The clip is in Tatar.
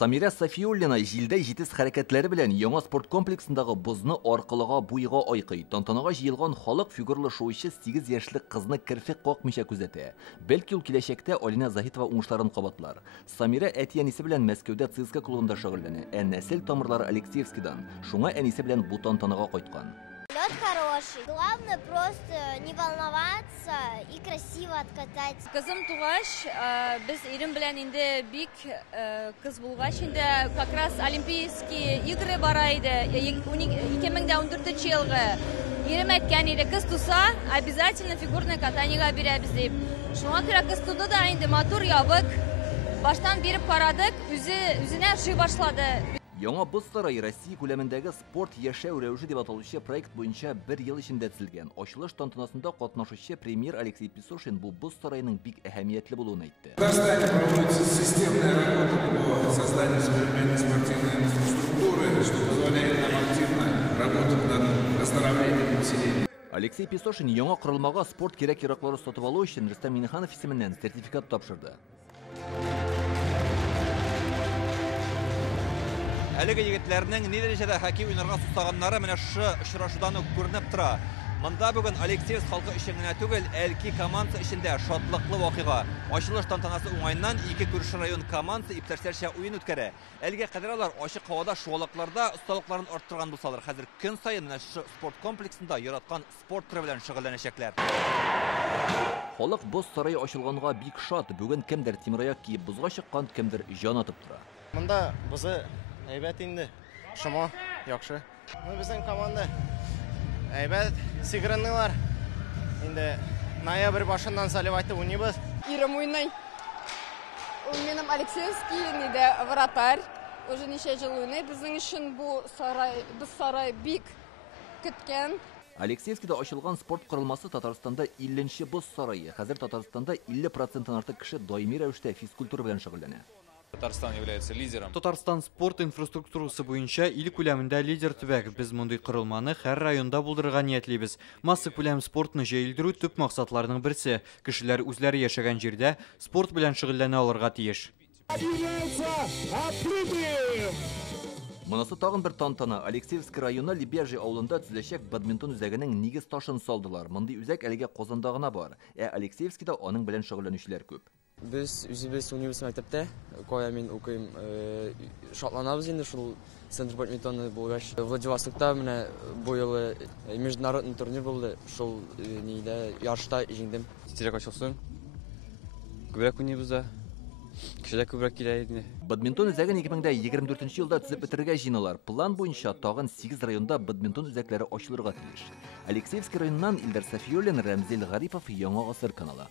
Самира Сафиуллина жилдә җитез хәрәкәтләре белән яңа спорт комплексындагы бозны аркылыга буйга айкый. Тантанага җыелган халык фигурлы шоучы 8 яшьлек кызны керфек какмыйча күзәтә. Бәлки ул киләчәктә Алина Заһитова уңышларын кабатлар. Самира әти-әнисе белән Мәскәүдә ЦСКА клубында шөгыльләнә. Нәсел тамырлары Алексеевскидан. Шуңа әнисе белән бу тантанага кайткан. Лед хороший. Главное просто не волноваться и красиво откатать. Кызым тугаш, без ирем белән инде бик кыз булгач инде как раз Олимпийские игры бара иде. 2014 елгы. Ирем әйткән иде, кыз туса, обязательно фигурное катаниега бирәбез дип. Шуңа күрә кыз туды да инде мотор ябык. Баштан биреп карадык, үзенә эшли башлады. Яңа боз сарайы Россия күләмендәге спорт яшәү рәвеше дип аталучы проект буенча 1 ел эчендә төзелгән. Ачылыш тантанасында катнашучы премьер Алексей Песошин бу боз сарайының бик әһәмиятле булуын әйтте. В Казахстане проводится системная работа по созданию современной спортивной инфраструктуры, что позволяет нам активно работать над оздоровлением населения. Алексей Песошин яңа корылмага спорт кирәк-яраклары сатып алу өчен Рөстәм Миннеханов исеменнән сертификат тапшырды. Әлеге егетләрнең ни дәрәҗәдә хоккей уйнарга сустаганнары менә шу очрашудан ук күренеп тора. Монда бүген Алексеевск халкы өчен генә түгел, әлки команда эчендә шатлыклы вакыйга. Ачылыш тантанасы уңайыннан ике күрше район командасы иптәшләрчә уен үткәрә. Әлегә кадәр алар ачык һавада шуалыкларда осталыкларын арттырган булсалар, хәзер көн саен менә шу спорт комплексында яраткан спорт түры белән шөгыльләнәчәкләр. Халык боз сарайы ачылганга бик шат. Бүген кемдер тимраяк киеп бозга чыккан, кемдер җан атып тора. Монда бозы әйбәт инде. Шома, яхшы. Безнең команда әйбәт сыграннылар. Инде ноябрь башыннан заливать уйныйбыз. Ирем уйный. Ул минем Алексеевский, инде вратарь. Уже ничә ел уйный. Безнең өчен бу сарай бик көткән. Алексеевскида ачылган спорт корылмасы Татарстанда 50-нче боз сарайы. Хәзер Татарстанда 50%-тан артык кеше даими рәвештә физкультура белән шөгыльләнә. Татарстан является лидером. Татарстан спорт инфраструктурасы буенча ил күләмендә лидер төбәк. Без мондый корылманы һәр районда булдырырга ниятлибез. Масса күләм спортны җәелдерү төп максатларның берсе. Кешеләр үзләре яшәгән җирдә спорт белән шөгыльләнә алырга тиеш. Монысы тагын бер тантана. Алексеевск районы Лебяжий авылында төзеләчәк бадминтон үзәгенең нигез ташын салдылар. Мондый үзәк әлегә Казанда гына бар. Алексеевскида аның белән шөгыльләнүчеләр күп. Biz үзебез университет мәктәптә, кая мин укыйм, шатланабыз инде шул центр бадминтоны булгач. Владивостокта менә бу елы международный турнир булды. Шул нидә ярышта җиңдем. Тирәк ачылсын. Күбрәк уйныйбыз да. Кешеләр күбрәк килә иде. Бадминтон үзәген 2024 елда төзеп бетерергә җыйналар. План буенча тагын 8 районда бадминтон үзәкләре ачылырга тиеш. Алексеевск районыннан Илдар Сафиуллин, Рәмзил Гарипов, Яңа Гасыр каналы.